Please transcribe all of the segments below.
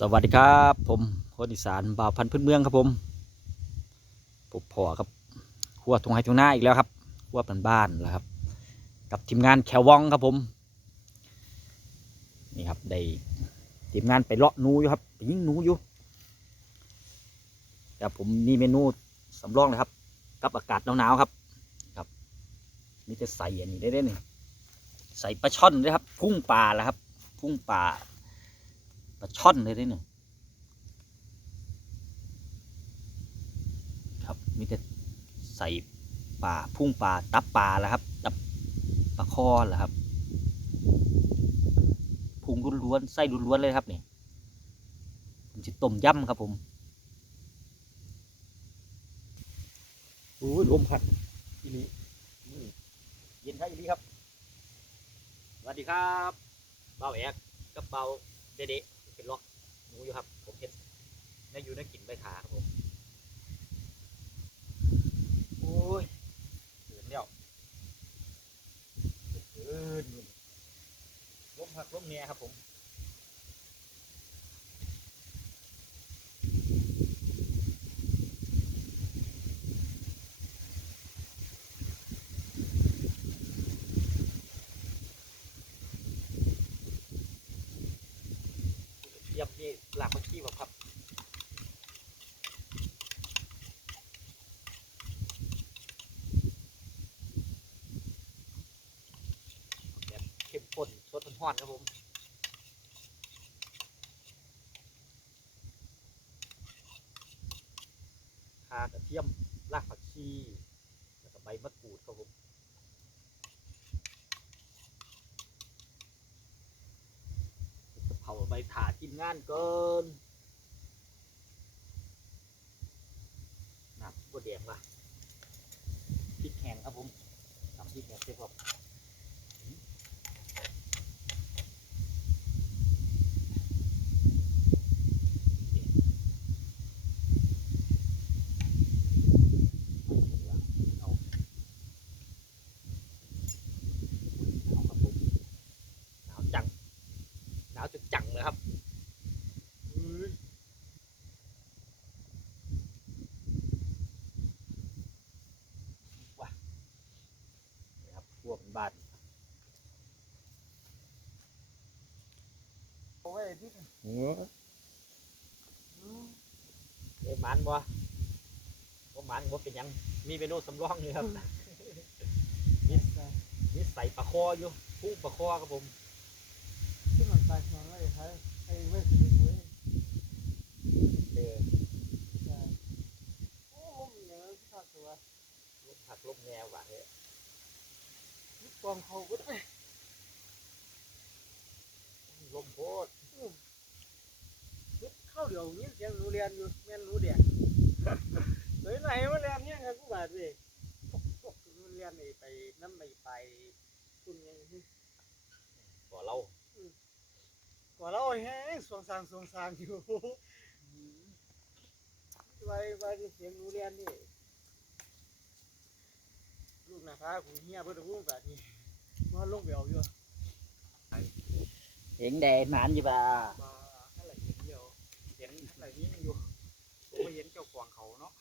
สวัสดีครับ ผมคนอีสานบ่าวพันธุ์พื้นเมืองครับผมผมพ่อครับขั้วทงไฮทงหน้าอีกแล้วครับขั้วเป็นบ้านแล้วครับ กับทีมงานแคววองครับผม นี่ครับได้ทีมงานไปเลาะนูอยู่ครับไปยิงนูอยู่แต่ผมมีเมนูสำรองเลยครับ กับอากาศหนาวๆครับ ครับมีแต่ใส่อันนี้ได้ได้นี่ใส่ปลาช่อนด้วยครับ พุ่งปลาแล้วครับ พุ่งปลาาช่อนเลยได้หนึ่งครับมีแต่ใส่ปลาพุ่งปลาตับปลาแล้วครับ ตับปลาคอแล้วครับพุงล้วนๆไส้ล้วนๆเลยครับนี่ผมจะต้มยำครับผมโอ้ยลมพัดอีนี้เย็นครับอีนี้ครับสวัสดีครับเบาแอกกับเบาเด็ด เป็นล็อกหนูอยู่ครับ ผมเห็นได้อยู่ในกลิ่นใบขาครับผมโอ้ยตื่นแล้วตื่นล้มผักล้มเนียครับผมเทียบนี่หลักมา ขี้แบบครับแบบเข้มข้นสดร้อนครับผมคากระเทียมรากผักชีแล้วก็ใบมะกรูดครับผมเพราใบถากินงานเกิน ครับก็แดงว่ะพริกแห้งครับผมทำพริกแห้งเสร็จครับ เอาเอาครับผมหนาวจัง หนาวจุดจังเลยครับอื้อว้านี่ครั บพวกบ้านโอ้ยที่เอ้ยมันบ่บ่มันบ่เป็นหยัง มีเมนูสำรองอยู่ครับนี่นี่ใส่ปลาคออยู่พุ่งปลาคอครับผมที่มันตายนอนแล้วไอ้ไทยไอ้เว้ยสิเว้ยเออใช่โอ้ผมอย่างนั้นที่ทำตัวลมผักลมแนวว่ะเฮ้ยลู กกองเขาก็ได้ลมโพดลูกเข้าเดี๋ยวนี้เสียงหนูเรียนอยู่แม่นหนูเด็กเลยไหนมาเรียนเนี่ยครับกูบาดเว้ยพวกหนูเรียนไอ้ไปน้ำไปไปคุณยังบ่เรากว่าเราแห้งสวงสางสวงสางอยู่ไว้ไว้ที่เสียงหนูเรียนนี่ ลูกนะคะกูเฮียเพื่อนพูดแบบนี้ว่าลงเบลอยู่เห็นแดดหนานอยู่ป่ะมาอะไรเห็นเดียวเห็นอะไรนี้อยู่ผมเห็นเจ้าของเขาเนาะ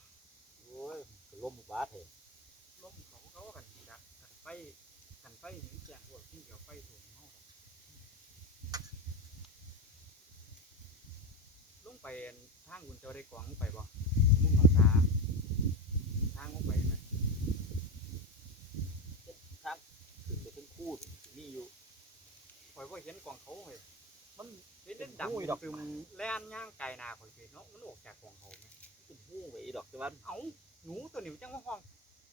โอ้ยลมบาดเถอะล้มเขาเขากันดักกันไฟกันไฟหนีแจงพวกที่เกี่ยวไฟถุงเนาะลงไปทางคุณเจ้าได้กวางไปบ่มุ่งน้องสาทางลงไปไหม ครับ ขึ้นไปถึงคูดมีอยู่ข่อยก็เห็นกวางเขาเลยมันเป็นเด่นดำซึมแล่นย่างไก่นาข่อยเป็นเนาะมันออกจากกวางเขาไหมขึ้นหูไปอีดอกตะวันเอ้าหนูตัวนี้มันจังว่าห้อง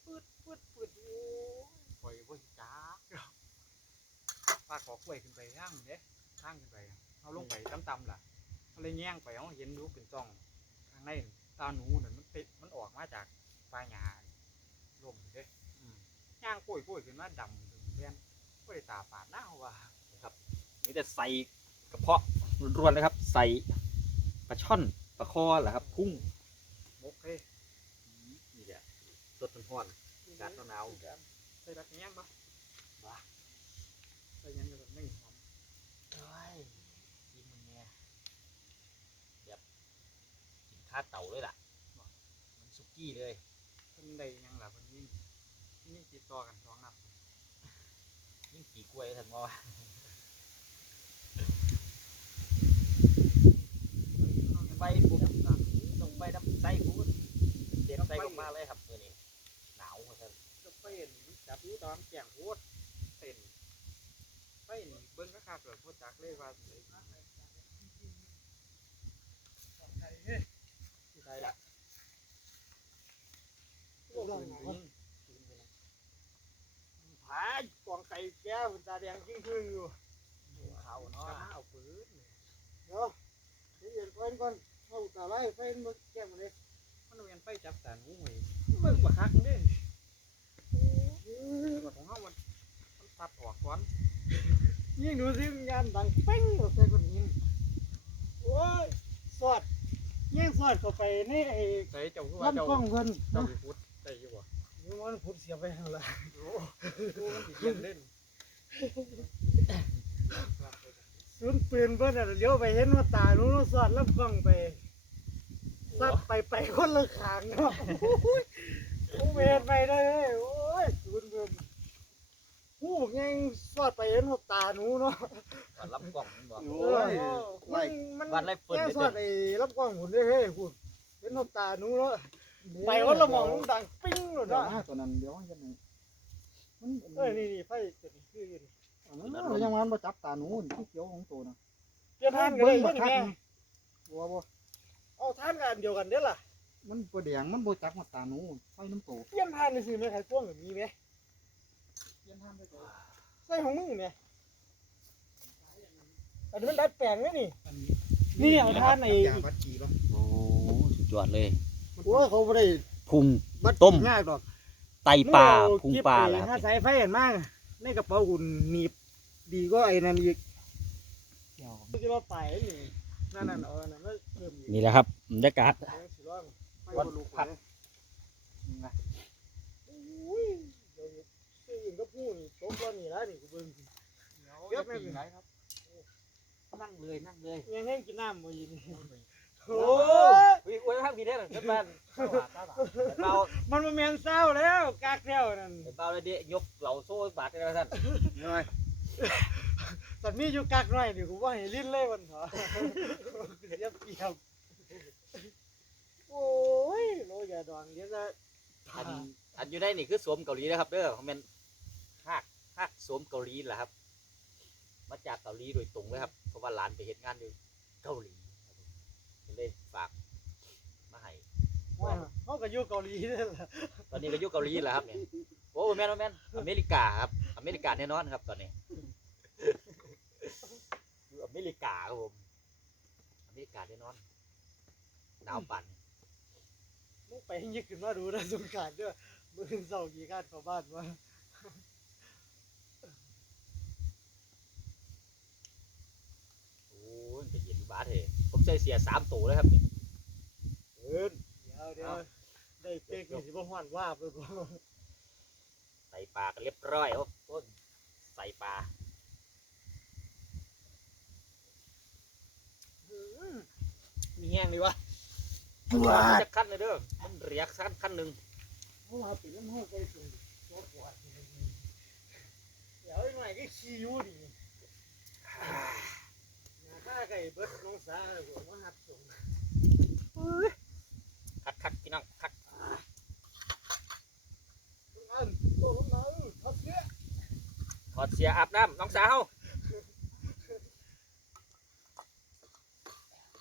ปืดปืดปืดโอ้ยข่อยบ่จ้าปลาขอกล้วยขึ้นไปย่างเด้ทางขึ้นไปน่ะเอาลงไปต่ำๆล่ะเอาเลยแย่งไปเอาเห็นดูเป็นจ้องข้างในน่ะตาหนูนั่นมันติดมันออกมาจากปลายหญ้าลมเด้อืมย่างกล้วยกล้วยขึ้นมาดำถึงแด นก็ได้ตาฝาดหน้าว่ะมีแต่ใส่กระเพาะรวนๆเลยครับ ใส่ปลาช่อนปลาคอเหรอครับพุ่งมกเฮ้ยนี่แหละสดร้อนๆอากาศหนาวใส่ดักแย่งปะบ้าใส่ยังกับไม่หอมๆเฮ้ยกินมันเนี่ยคาเต่าเลยล่ะมันสุกี้เลยเพิ่นได้หยังล่ะเพิ่นยิ่งยิ่งติดต่อกันสองนัด ยิ่งขี่กล้วยท่านว่าไปผมต้องไปน้ำไส้กูเด็ดไส้ออกมาเลยครับมือนี้หนาวครับก็ไปเห็นจับอยู่ตอนแก่งโพดเต้นไปนี่เบิ่งคักๆเลยโพดจักเลยว่าสิได้ได้ละพวกปืนไปยิงปืนไปนะ ผากองไก่แก้วตาแดงยิ่งขึ้นอยู่เขาเนาะก็มาเอาปืนเดี๋ยวเดี๋ยวเย็นก่อนก่อนเอาตาไล่ไฟมาแก้มมาเลยมันเอาเวียนไปจับสารงูเว้ยเบิ่งบ่คักเด้แต่ว่าของเฮามันมันตัดออกก่อนยิงดูสิมันยานดังเป้งหมดใส่คนยิงโอ้ยสอดยิงสอดเข้าไปในไอ้ใส่เจ้าคือว่าเจ้าลำกล้องเพิ่นเจ้าเนาะสิพุดได้อยู่บ่ นี่มันพุดเสียไปหั่นล่ะโอ้โหมันสิดเย็นเล่นศูนย์ปืนเพิ่นน่ะเลี้ยวไปเห็นว่าตาหนูเนาสอดลำกล้องไปสัดไปไปคนละขางเนาะโอ้ยโอ้เวรไปได้เว้ยโอ้ยศูนย์เพิ่นหูยังสอดไปเห็นว่าตาหนูเนาะก่อนลำกล่องมันบอกโอ้ยมันมันวันไรเปิดแก้เดืสอดไอ้รับกล้องหุ่นได้เฮ้ยหุ่นเป็นน้ำตาหนูเนาะ ไปวันละหมองดังปิ้งหมดเดี๋ยวเนาะหน้าตัวนั้นเดี๋ยวยังไงมันเอ้ยนี่นี่ไฟตัวนี้คืออยู่นี่เรายังมันมาจับตาหนูที่เขียวของตัวนะเปลี่ยนทานกันเลยบัเบิ่งคัแม่บัวบัวเอาทานกันเดียวกันเด้อล่ะมันบัวแดงมันบัวจักมาตาหนูไฟน้ำโตเปลี่ยนทานนี่สิแม่ไข่ต้วงแบบนี้ไหมเยี่ยนท่านไปตัวใส่ของมึงแม่อันนี้มันดัดแปลงไหมนี่ นี่เอาทานไอ้ ยาบัดจีป่ะโอ้สุดยอดเลย โอ้ยเขาไม่ได้พุง บัดต้ม ง่ายดอกไตปลามึพุงเอปลากิ๊บแหละไอ้คห้ารับสายไฟเห็นมากในกระเป๋าหุ่นหนีบดีก็ไอ้นั่นอีกเกี่ยวมันจะมาไปนี่นั่นนั่นเอาอันนั่นมาเพิ่มอีกนี่แหละครับบรรยากาศแม่งสิร้องไปวันบ่ลูกพักเลยอุ้ยเดี๋ยวซื้ออื่นก็พูดนี่ตกแล้วนี่แล้วนี่กูเบิ่งเดี๋ยวอย่าปีนไรครับ นั่งเลยนั่งเลยยังให้กินน้ำมาอยู่นี่ โอ้โอ้ยยโอ้ยทางพี่ได้หรอเจ้าบ้านเบามันมาแมนเศร้าแล้วกากแล้วนั่นเบาเลยเด็ยกเหล่าโซ่บาดกันแล้วท่านตอนนี้อยู่กากหน่อยนี่กูว่าให้ลิ้นเลยมันเถอะเสียเปียบโอ้ยโลยาดองเดี๋ยวจะอันอันอยู่ได้นี่คือสวมเกาหลีนะครับเด้อเขาเป็นฮักฮักสวมเกาหลีแหละครับ มาจากเกาหลีโดยตรงเลยครับเพราะว่าหลานไปเห็นงานอยู่เกาหลี เลยฝากมาให้ว่าเขาก็อยู่เกาหลีนั่นแหละตอนนี้ก็อยู่เกาหลีแหละครับเนี่ยโอ้แม่นบ่แม่นอเมริกาครับ อเมริกาแน่นอนครับ ตอนนี้อยู่อเมริกาครับผมอเมริกาแน่นอนหนาวปั่นมึงไปยิกขึ้นมาดูนะสงกรารด้วยมือเศร้ากี่การเข้าบ้านวะโอ้ยจะเย็นบาดเลยผม ใส่เสียสามตัวเลยครับเนี่ยเอินเดี๋ยวเดี๋ยวได้เป๊กนี่สิบ่ฮ้อนว่าไปบ่ใส่ปลากันเรียบร้อยครับต้นใส่ปลามีแห้งดีวะจะขั้นเลยเด้อมันเรียกขั้นขั้นหนึ่งเพราะว่าเป็นน้ำห้องไปส่งตัวปวดเดี๋ยวอีกหน่อยก็ขี้อยู่ดิ หน้าตาไก่เบิดน้องสาผมว่าหัดส่งคัดคัดพี่น้องคัดทุกอันโตขึ้นมาเออทับเสียถอดเสียอาบน้ำน้องสาว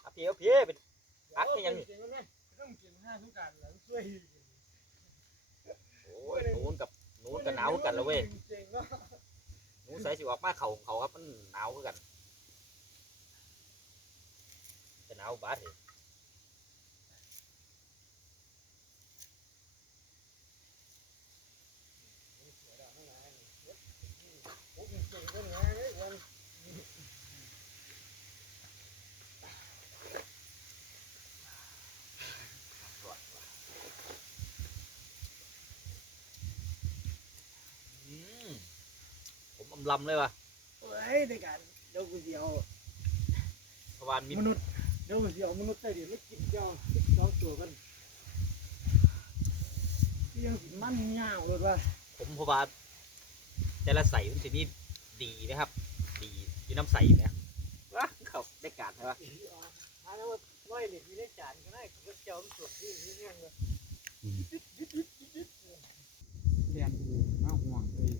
อาพี่เอาพี่เป็นอักนี่ยังนี่เก่งต้องเก่งห้าทุกการแล้วช่วยโอ้ยนู้นกับนู้นกับหนาวกันแล้วเว้ยนาะหนูใส่สิออกมาเข่าของเขาครับมันหนาวกัน จะหนาวบาดเหรผมเก่งก็ไงวันอืมผมอำลำเลยว่ะเฮ้ยในการเดี๋ยวกูเดียวเพราะว่ามีมนุษย์ใน ดี๋ยวมันสิเอามนุษย์ใต้ดินมากินเจ้าสองตัวกันเลี้ยงสิมันเงาวเลยว่าผมเพราะว่าแต่ละใส่มันจะมีดีนะครับ ดีอยู่น้ำใสเนี่ยว้าเขาได้การใช่ปะหาแล้วว่าร้อยเหรียญมีได้จานก็ได้ก็เจ้ามันสดที่นี่เนี่ยเลยเรียนอยู่หน้าห่วงเลย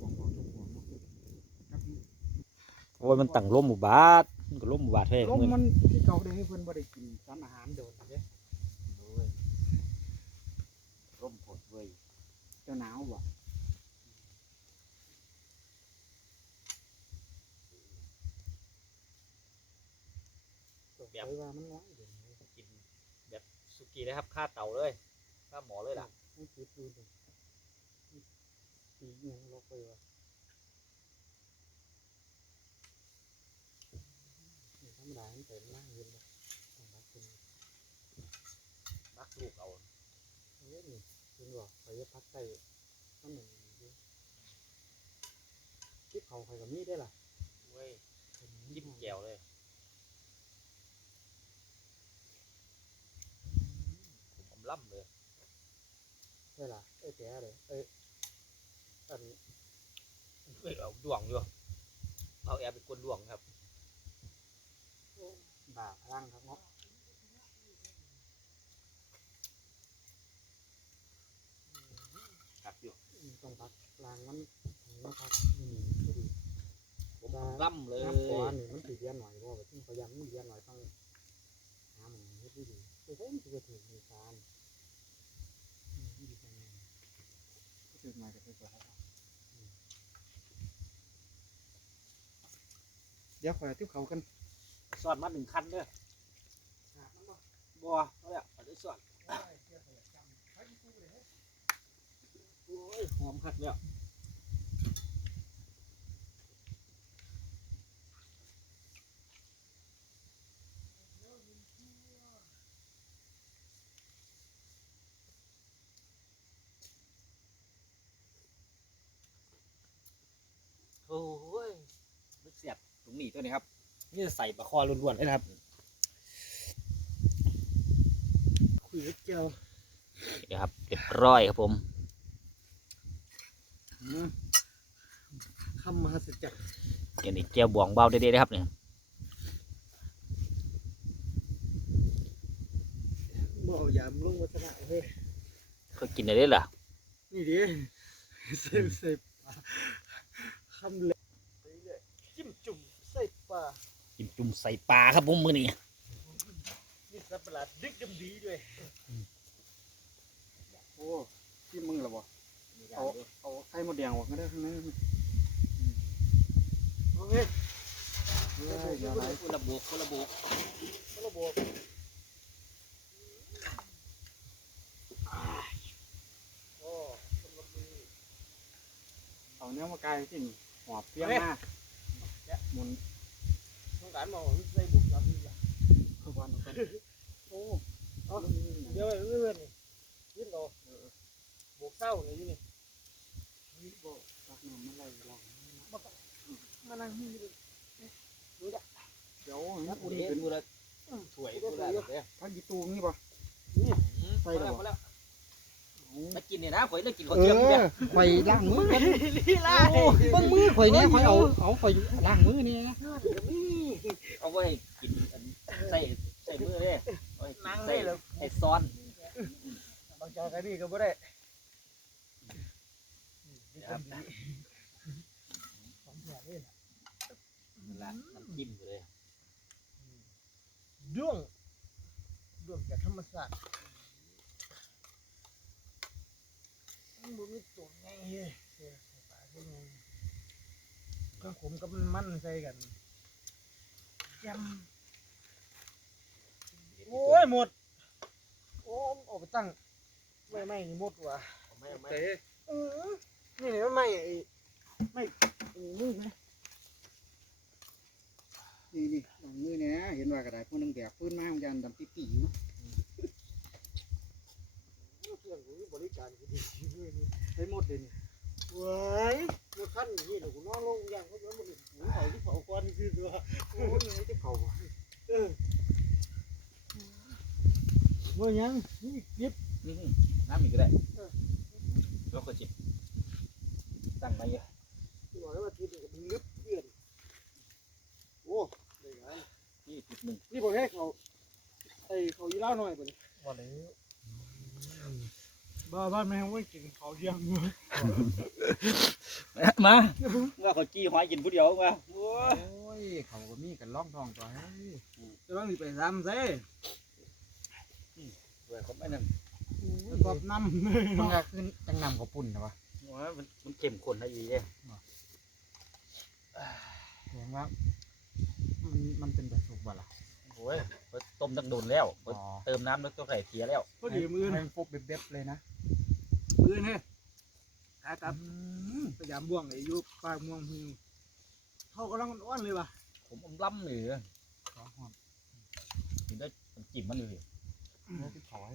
ผมผมไปห่วงของเจ้าห่วงเนาะครับโอ้ยมันตั้งร่มหมู่บาท มันก็ร่มหมู่บาทเท่ลมมันที่เก่าได้ให้เพิ่นบ่ได้กินสารอาหารโดนเด้ร่มผดเว้ยเจ้าหนาวบ่แบบไปว่ามันน้อยเดี๋ยวนี้กินแบบสุกี้นะครับค่าเตาเลยค่าหมอเลยล่ะไม่คิดดูดิปียังลกไปว่า ธรรมดามันเป็นนั่งยืนบ่ต้องรักคุณรักลูกเอาเอ้ยนี่คุณบอกไปพักใต้มันหนึ่งอยู่คิดเขาใครกับมีได้ล่ะเว้ยจิ้มแก้วเลยผมอมล่ำเลยได้ล่ะเอ้ยแกเลยเอ้ยอันเว้ยเอาดวงอยู่เอาแอบไปกวนดวงครับ บ่าพลังครับเนาะครับอยู่ต้องพักลางมันมาพักนี่ก็ดีผมอมล่ำเลยน้ำก้อนนี่มันติดเยียนหน่อยเพราะว่าพยายามมันเยียนหน่อยต้องหาหมันเฮ็ดดีดีไปใช้มันจะถึงมีการอืมดีจังเลยก็ถึงมาจะไปก่อนเดี๋ยวขอที่เขากัน สอนมาหนึ่งคันเด้อบัวเอาแล้วเอาได้สอนโอ้ยหอมคักแล้วโอ้ยมันเสียบตรงนี้ตัวนี้ครับ นี่จะใส่ปลาคอล้วนๆเลยนะครับคุยกับเจ้านี่ครับเรียบร้อยครับผมคำมหัศจรรย์เดี๋ยวนี้เจียวบวงเบาเด็ดๆนะครับเนี่ยบ่เอายามลงวัฒนะเฮ้ยเขากินได้เลยเหรอนี่ดิเส้นใส่ปลาคำเล็กไปเรื่อยจิ้มจุ่มใส่ปลา จิ้มจุ่มใส่ปลาครับผมมือนี้มีสัตว์ประหลาดดึกดำดีด้วยโอ้ที่มึงเหรอบ่เอาเอาไข่มดแดงออกมาได้ข้างในโอเคเฮ้ยอย่าไรคนละโบกคนละโบกคนละบวกโอ้คนละมือเอาเนื้อมากายที่นี่หอบเปียงหน้าหมุน ต้อการมาผมใส่บุกกับนี่ล่ะทุกวันทุกวันโอ้เอาเดี๋ยวไอ้เพื่อนนี่ยินโลบวกเศร้าเลยอยู่นี่นี่บ่รักหน้ำมันไหลลองมานั่งนี่ดิเดี๋ยวนะนะกูกูนี่นเป็นนกูละถวยกูละแบบเนี้ยพักยีตูนี่ปะใส่แล้วแล้วมากินเนี่ยนะข่อยเลิกกินข้าวเอเจียวนี่เนี่ยข่อยล้างมือกันลีลาเบิ่งมือข่อยเนี่ยข่อยเอาเอาข่อยล้างมือเนี่ย เอาไว้กินอันใส่ใส่มือเลยเอาไว้กินั่งใส่ได้เหรอใส่ซ้อนบางจากนี่ก็บ่ได้ครับนั่นแหละน้ำจิ้มเลยด้วงด้วงจากธรรมศาตร์มันบ่มีตัวไงเฮ้ยใส่ปลาใส่ไงก็ขมกับมันมันใส่กัน จมโอ้ยหมด โอ้มเอาไปตั้ง ไม่ไม่หมดว่ะไม่ไม่เตะเออนี่มันไม่ไอ้ไม่ไอ้มือไหมนี่นี่ล้างมือเนี่ยนะเห็นว่ากระดาษพวกนึงแบกพื้นมาของยันดำปีๆอยู่เพื่อนกูบริการกูดีด้วยนี่ให้หมดเลยนี่เว้ยเมื่อ ขั้นนี่เดี๋ยวกูนองลงอย่างเขาย้อนมือนึ่งหูเขาที่เผาควันนี่คือตัวโอ้ยไม่จะเผาเออเมื่อยังนี่ยิบนี่น้ำอีกก็ได้แล้วก็จิบตั้งมาเยอะบอกแล้วว่าทีเดียวมันลึกเพื่อนโอ้ได้ไงนี่จุดหนึ่งนี่บอกให้เขาไอเขายีราหน่อยกว่านี้บอกเลย บ้าบ้านแม่งว่ากินเขาเลี้ยงอยู่มาว่าเขาจี้หอยกินผู้เดียวมาโอ้โอ้ยเขาก็มีกันล่องทองตัวเฮ้ยจะต้องไปทำซิยเขาไม่นั่นกอบน้ำมันก็ขึ้นจังนำเขาปุ่นนะวะว่ามันมันเข้มข้นนะอีเด้แสดงว่ามันมันเป็นแบบสุกบ่ล่ะ โอ้ยเพิ่นต้มตั้งโดนแล้วเพิ่นอ๋อ เติมน้ำแล้วก็ใส่เทียแล้วพอดีมือให้มันฟุบเบ็บๆเลยนะมือเนี่ยขากลับพยายามบ่วงไอ้ยุปลาม่วงหิวเขากำลังอ้อนเลยว่ะผมอมล้ำเลยสองหอมกินได้มันจิ้มมันเลยโอ้ยถอย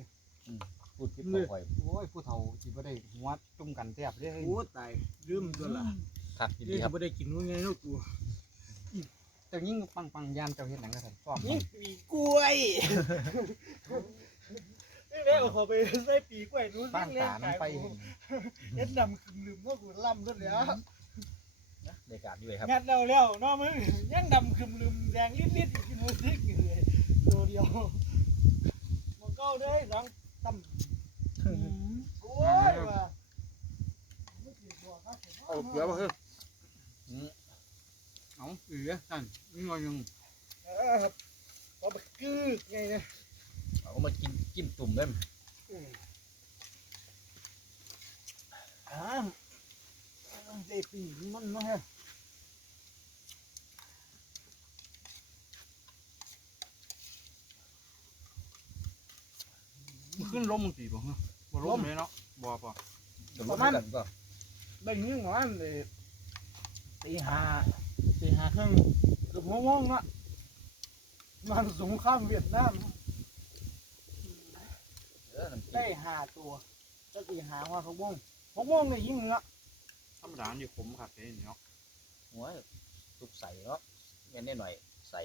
พูดคิดพอคอยโอ้ยผู้เฒ่าสิบ่ได้หัวจุ่มกันแทบเลยโอ้ตายลืมตัวละครับยินเดี๋ดียวครับไม่ได้กินว่าไงลูกกู เจ้ายิ่งปังปังๆยานเจ้าเฮ็ดหนังกระสันฟอกนี่ปีกล้วยนี่แหละเอาเขาไปใส่ปีกล้วยนู้นบ้านตาน้ำไปเห็นเฮ็ดดำขึ้นลืมว่ากูล่ำซะแล้วนะในการด้วยครับงัดเราแล้วเนาะมึงยังดำขึ้นลืมแดงลิดๆกินโมซิกอยู่เลยตัวเดียวมันก็ได้สองตั้มโอ้ยว่ะเอาเกลือบ่เฮ้ยอืม เอาเกลือนั่นนี่งอยยังเออครับเอาไปกึกไงเนี่ยเอามากินจิ้มตุ่มเล่มอ่าได้ปีมันเนาะฮะมันขึ้นลมมึงสิบ่ฮะบ่ลมเลยเนาะบ่ป่ะประมาณก็ได้ยินหวานเลยตีห้า ตีห้าครึ่งเกือบโมงละมันสงครามเวียดนามเออน้ำจิ้ได้มห้าตัวก็ตีห้าว่าหกโมงหกโมงเนี่ยยิงเนาะธรรมดาอยู่ขมคักเด้นี่เนาะหัวสุกใส่เนาะเงี้ยนิดหน่อยใส่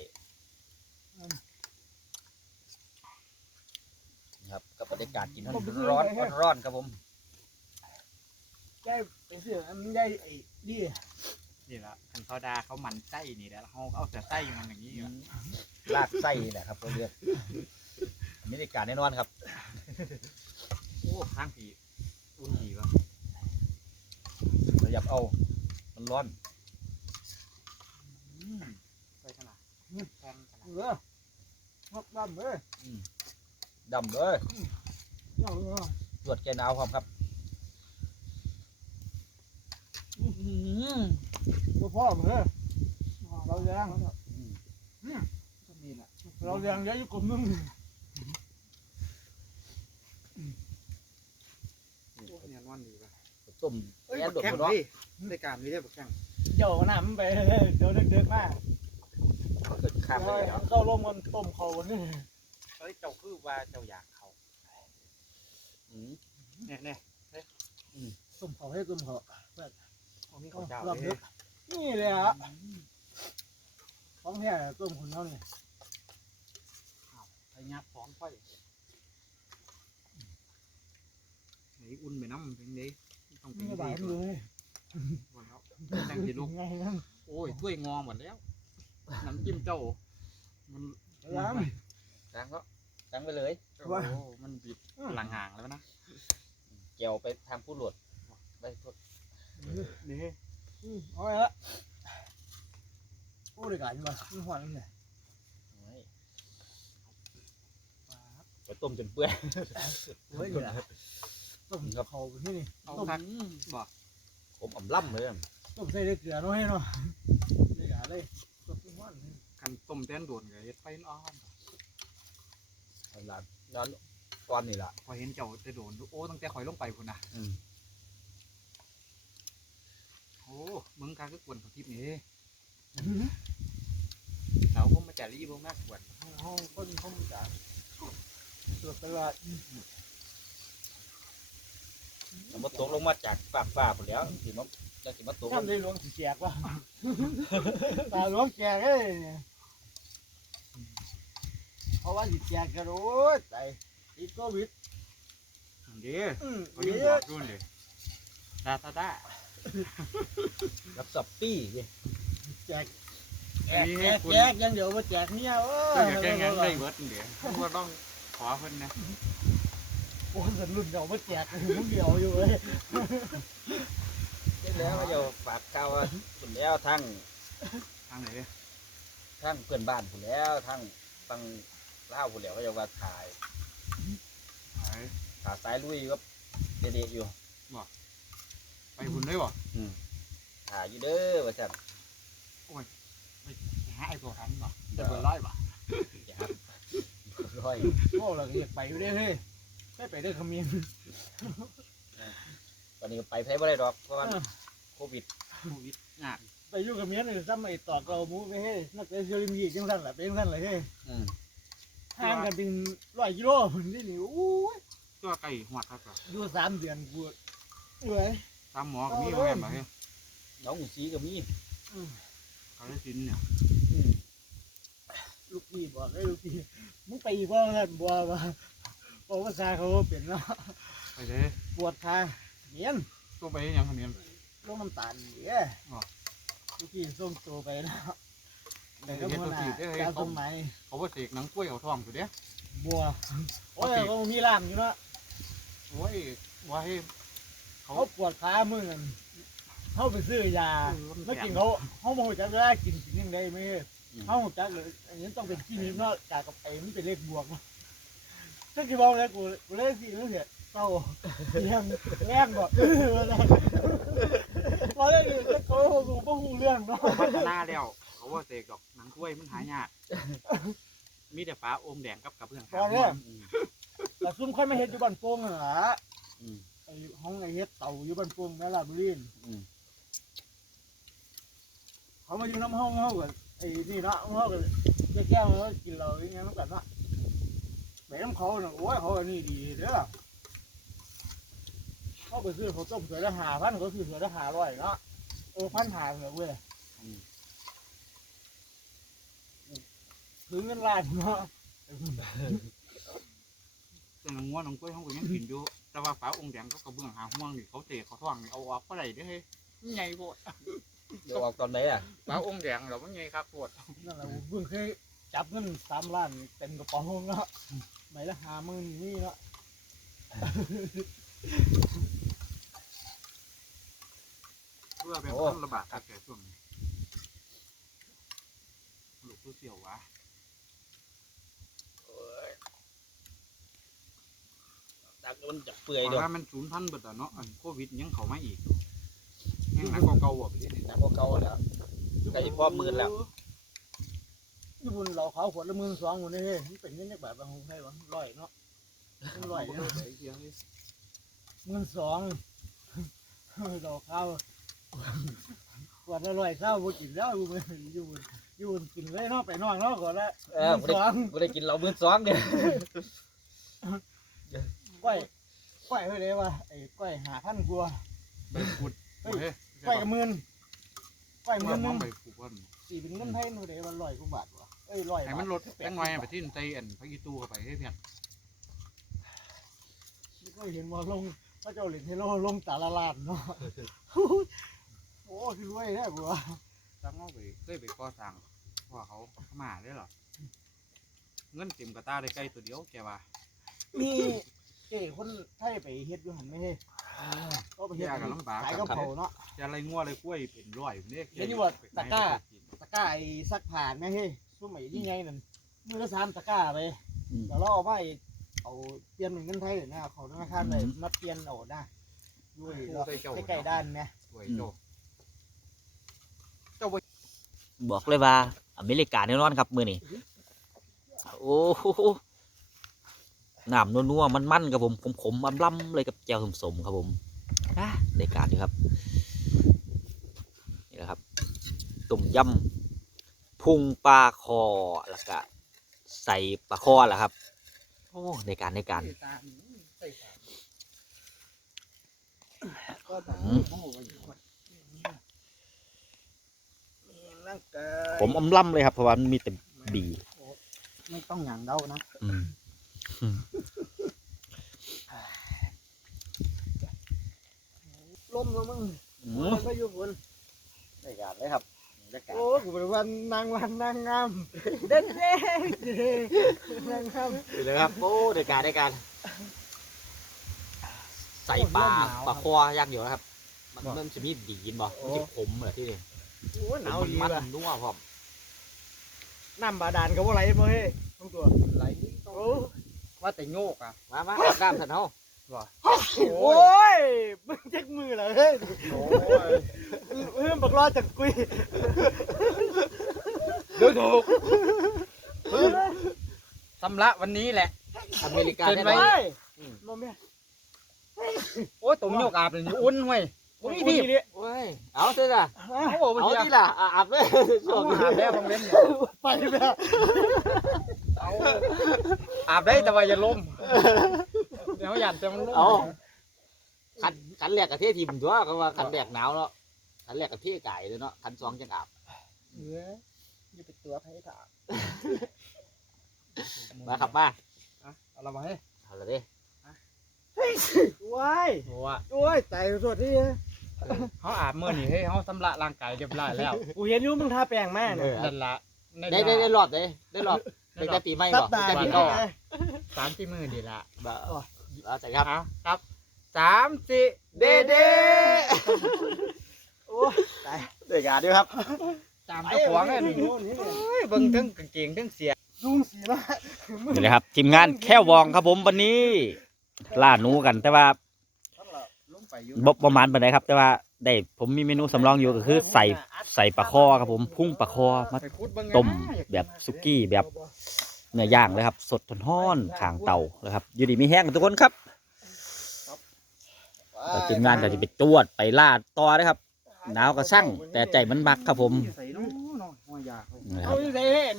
ครับกับบรรยากาศกินร้อนร้อนร้อนครับผมได้ไปเสือมันได้ไอ้ดี นี่ละคันเขาดาเขามันไส้นี่แหละเขาเอาแต่ไส้มันอย่างนี้อยู่ลาดไส้นี่แหละครับเขาเรียกบรรยากาศแน่นอนครับ โอ้ข้างผีอุ่นผีวะเราอยากเอา มันร้อนใส่ขนาดแพงขนาดเออหกดำเลยดำเลย เจ้าเนาะตรวจแกหนาวความครับ ตัวพ่อมึงเลยเราแรงก็มีแหละเราแรงเยอะอยู่กลุ่มนึงเนี่ยนอนดีป่ะต้มเอ้ยแอนบัโดกดแข้งบนเนาะดิรายการนี้ได้บักแข้งเจ้าหน้ามันไปเดี๋ยวเด็กๆมากเกิดข้ามไปแล้วเข้าร่วมกันต้มเขาวันนี้เฮ้ยเจ้าคือว่าเจ้าอยากเขาอืมเนี่ยเนี่ยต้มเขาให้ต้มเขาขอ งนี้เขาเจ้ารอบเลดึยกนี่เลยอะของแท้ต้มคนเขาเนี่ยไอ้ยักษ์ฟ้องไฟไอ้อุ่นไปน้ำเป็นนี้ต้องเป็นนี่ดีบาดก่เลอนยหมดแล้วจังสิลูกไงนั่นโอ้ยถ้วยงอหมดแล้ว น้ำจิ้มเจ้า มันล้างตั้งก็ตั้งไปเลยโอ้โหมันบิดหลังห่างแล้วนะ เกี่ยวไปทางผู้หลวดไปโทษ นี่เอาไปละโอ้ยกันมาไม่หวานเลยโอ้ยไปต้มจนเปื่อยเฮ้ยเนี่ยต้มเขาที่นี่เอาต้มคักบ่ผมอ่ำล่ำเลยต้มใส่ได้เกลือน้อยเนาะได้หาเลยต้มหวานกันต้มแตนโดนกับเฮ็ดไฟอ้อมหลานนอนตอนนี้ล่ะพอเห็นเจ้าจะโดนโอ้ตั้งแต่ข่อยลงไปพุ่นนะ อืมโอ้มึงการก็กวนของทิพย์นี่เราพวกมาจารีพวกมากกวนห้องคนห้องจ่าตรวจตลาดแต่มาตกลงมาจากฟากฟ้าหมดแล้วสิมาแล้วสิมาตกลท่านงได้หลวงสิแจกว่ะตาหลวงแจกเลยเพราะว่าสิแจกกันโอ้ยตายติดโควิดอันเด้ออืมเขายังบอกด้วยเลยดาตาดา รับสับปี้เว้ยแจกแจอักนนี้แจให้กคุณแจกอยังเดียวมาแจกเนี่ยโอ้ก็อยากแก้งานได้เบิร์ดเดี๋ยวผมก็ต้องขอเพิ่นนะโอ้สนุนเดียวมาแจกมึงเดียวอยู่เลยเสร็จแล้วก็จะฝากข่าวว่าสุดแล้วทั้งทางไหนเด้อทั้งเพื่อนบ้านผู้แล้วทั้งฟังเล่าวผู้แล้วก็จะว่าถ่ายไปถ่ายสายลุยก็เด็กๆอยู่ ไปคุณได้บ่ถ่ายอยู่เด้อว่าจันหาไอ้ตัวทันบ่จะเปิดร้อยบ่อย่าหักร้อยโอ้เราก็อยากไปอยู่เด้เฮ้ยไม่ไปเด้อขมิ้นวันนี้ไปไทยบ่ได้ดอกเพราะว่าโควิดโควิดงานไปอยู่ขมิ้นเลยซ้ำไอ้ตอกเราหมูไปเฮ้ยนักเตะเชลิมยีจังสั่นแหละเป็นจังสั่นเลยเฮ้ยอืมห่างกันเป็นร้อยกิโลเหมือนที่นี่อู้ยตัวไก่หัวครับก็อยู่สามเดือนกูเว้ย ตามหมอก็มีว่าแม่นบ่เฮ้ยน้องหมูซีก็มีเขาได้สินเนี่ยอืมลูกพี่บอกให้ลูกพี่มึงไปอีกว่าท่านบัวว่าบอกว่าซาเขาเป็นเนาะไปเด้อปวดขาเมียนตัวไปยังคนนี้ลงน้ำตาลเอ้ยอ๋อลูกพี่ส่งตัวไปแล้วแต่แต่ก็ก็เฮ็ดมัตัวนสีอะเด้อเฮ้ยการเขาต้นไม้เขาว่าเสกหนังกล้วยเอาท้องอยู่เด้อบัวโอ้ยก็มีล่ามอยู่เนาะโอ้ยว่าให้ เขาเขาปวดขามือนั่นเขาไปซื้อยาไม่กินเขาเขาโมโหจักได้กินกินยังไงไม่เขาจักเลยอันนี้ต้องเป็นที่นี้เนาะจากกับไอ้มันเป็นเลขบวกเนาะก็คือบอกแล้วกูกูเลยสิเรื่องเสียเศร้าเสียงแรงบอกเออว่าแล้วพอเลยจะเขาหูบ่หูเรื่องเนาะพัฒนาแล้วเขาว่าเสกดอกหนังกล้วยมันหายากมีแต่ฟ้าอมแดงกับกระเบื้องพอแล้วอืมแต่ซุ่มค่อยมาเฮ็ดอยู่บ้านโป่งนั่นล่ะอืม ไอ้ห้องไอ้เฮ็ดเต่าอยู่บ้านโป่งแม่ลาบุรีนอืม เขามาอยู่น้ำห้องเฮากับไอ้นี่เนาะเฮากับแก้วๆแล้วกินเหล้าอย่างเงี้ยน้ำกันเนาะไปน้ำเขาน่ะโอ้ยเขาอันนี้ดีเด้อเขาไปซื้อเขาวต้มเสือละหาพันเขาซื้อเสือละหาร้อยเนาะโอ้พันหาเสือเว้ยอืม ถึงเงินล้านเนาะ แต่หนังงัวหนังกล้วยเขาก็ยังกินอยู่ แต่ว่าฟ้าองค์แดงก็กระเบื้องหาห่วงนี่เขาเตะเขาท้องนี่เอาออกก็ได้เด้อเฮ้ยมันใหญ่โพดเดี๋ยวออกตอนไหนอะฟ้าองค์แดงเรามันใหญ่ครับโพดนั่นแหละผมเพิ่งเคยจับเงินสามล้านเต็มกระเป๋าเนาะใบละหาหมื่นนี่เนาะเพื่อเป็นต้นระบาดครับแก่ช่วงนี้ลูกผู้เสี่ยววะ จากมันจะเปื่อยเพเด้อราะว่ามันศูนย์พันเบิดอะเนาะอันโควิดยังเข้ามาอีกยังหนักกว่าเก่าบ่ไปเลยหนักกว่าเก่าแล้วใกล้พร้อมหมื่นแล้วญี่ปุ่นเราเขาขวดละหมื่นสองหมดเลยเฮ้ยมันเป็นเงินจากบาทบางคนให้วะร้อยเนาะเป็นร้อยเนาะหมื่นสองเราข้าวขวดละร้อยข้าวบ่กินแล้วอยู่มันอยู่บนอยู่บนกินเลยเนาะไปนอนเนาะขวดละเอหอมื่นบ่ได้สองบ่ได้กินเหล้ามื้อสองเนี่ย ก้อยก้อยเฮ้ยเลยว่าไอ้ก้อยหาพันกว่าไปขุดเฮ้ยก้อยกับหมื่นก้อยหมื่นหนึงไปขุดว่าสี่เป็นเงินไทยนู่นเด้ว่าร้อยกว่าบาทวะเอ้ยร้อยให้บามัทนลดแตงไว้ไปที่ใจอันพระกีตูเข้าไปให้เพียงก็เห็นว่าลงพระเจ้าเหรียญเทโลลงตาละลานเนาะโอ้คือรวยแท้บัวตั้งเอาไปเคยไปก่อสร้างว่าเขาเข้ามาได้หรอเงินเต็มกระตาได้ใกล้ตัวเดียวแกว่ามี เจ้คนไทยไปเฮ็ดอยู่หันไหมเฮ้ยก็ไปเฮ็ดแกก็ลำบากขายคกัรับบเขาเนาะจะอะไรงัวอะไรกล้วยเป็นร้อยเนี่ยเห็นอยู่ว่าตะกร้าตะกร้าไอ้ซักผ่านไหมเฮ้ยสมัยยี่ไงนั่นมือละสามตะกร้าไปอืมเดี๋ยวเราเอาไปเอาเปลี่ยนเป็นเงินไทยนะเขาธนาคารเลยมาเปลี่ยนเอานะด้วยใกล้ๆด้านเนี่ยสวยโจบอกเลยว่าอเมริกาแน่นอนครับมื้อนี้โอ้โห น้ำนัวๆมันๆครับผมขมๆอำล่ำเลยกับแจ่วสมๆครับผมอะรายการอยู่ครับนี่แหละครับต้มยำพุงปลาคอแล้วก็ใส่ปลาคอแหละครับโอ้ในการในการผมอมล่ำเลยครับเพราะว่ามันมีแต่บีไม่ต้องอย่างเดานะ ล้มแล้วมึงก็อยู่บนได้การเลยครับโอ้กูเป็นวันนางวันนางงามเด่นเด่นนางงามเลยครับโอ้ได้การได้การใส่ปลาปลาคอยากอยู่นะครับ มันมันจะมีดีนบ่มันจะขมเหรอที่นี่โอ้หนาวดีว่ะมันนัวพร้อมน้ำบาดาลกับว่าไรบ่เฮ้ต้องตัวไหลโอ้ ว่าแต่โยกอะมามาอาบน้ำสันเฮาโอ้ยมึงจักมือเหรอเฮ้ยโอ้ยเพิ่มบักรอดจากกุยดูถูกสำละวันนี้แหละ อเมริกาเกินได้ไว้ไหมไปมอมแม่โอ้ยตุ่มโยกอาบเลยอุ่นเว้ยโอ้อุ้ยยดีพี่ดิโอ้ยเอาเถอะล่ะเอาโอ้ยเอาพี่ที่ล่ะอาบเลยช่วงนี้อาบแล้วผมเล่นเนี่ยไปแบบเอาอาบได้แต่ว่าอย่าล้มเดี๋ยวหยันจะมันล้มเอาขันขันแรกกับเททีมตัวเขาว่าขันแรกหนาวเนาะขันแรกกับเทไก่เลยเนาะขันสองจังอาบเอออย่าไปตัวใครถามมาขับมาอะเอาละมาให้เอาละเด้ว้ายโอ้ยโอ้ยตายสดที่เขาอาบเมื่อนี่เฮ้ยเขาสำละร่างกายเรียบร้อยแล้ว กูเห็นอยู่มึงทาแป้งแม่เอเนี่ยอนั่นละได้ได้ได้รอบได้ได้รอบ ได้แต่ปีใหม่สับ่ปดาห์ได้แต่ปีนี้เก่านะสามสี่มือดีละบ่เอาใส่ครับเอาครับสามสี่เด้เด้โอ้ยตายเด็กอาด้วยครับตามเจ้าของเนี่ยนี่นี่โอ้ยเบิ่งทั้งกางเกงทั้งเสียลุงสีละนี่เลยครับทีมงานแค่วองครับผมวันนี้ล่าหนูกันแต่ว่าลงไปอยู่บ่ประมาณปานใดครับ แต่ว่า ได้ผมมีเมนูสำรองอยู่ก็คือใส่ใส่ปลาคอครับผมพุ่งปลาคอมาไปคุดต้มแบบสุกี้แบบเนื้อย่างเลยครับ สดท้อนขางเตาเลยครับ อยู่ดีมีแห้งทุกคนครับแล้วทีมงานก็จะไปจวดไปล่าต่อนะครับหนาวก็สั่งแต่ใจมันมักครับผมใส่น้องน้องหัวยาเขานะคเอารับ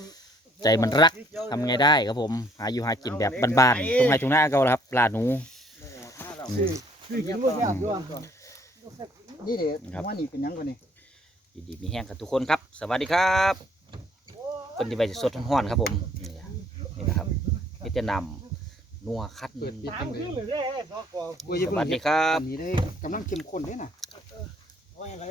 ใจมันรักทำไงได้ครับผม หาอยู่หากินแบบบ้านๆตรงไห้ตรงหน้าเก่าแล้วครับลาหนูอืม นบ่แซ่บด้วยนี่เด็ดครับ ว่านี่เป็นหยังกว่านี่อยู่ดีมีแห้งกันทุกคนครับ สวัสดีครับคนที่ไปสดท้อนๆครับผมนี่นี่นะครับนี่จะนำนัวคัด เปิดปิดตาจัมงเลคืยอเลยเด้ดอกกว่ากูจะสเพิ่งวัสดีเฮ็ดครับ อันนี้ได้กำลังเข้มข้นเด้น่ะไว้อะไร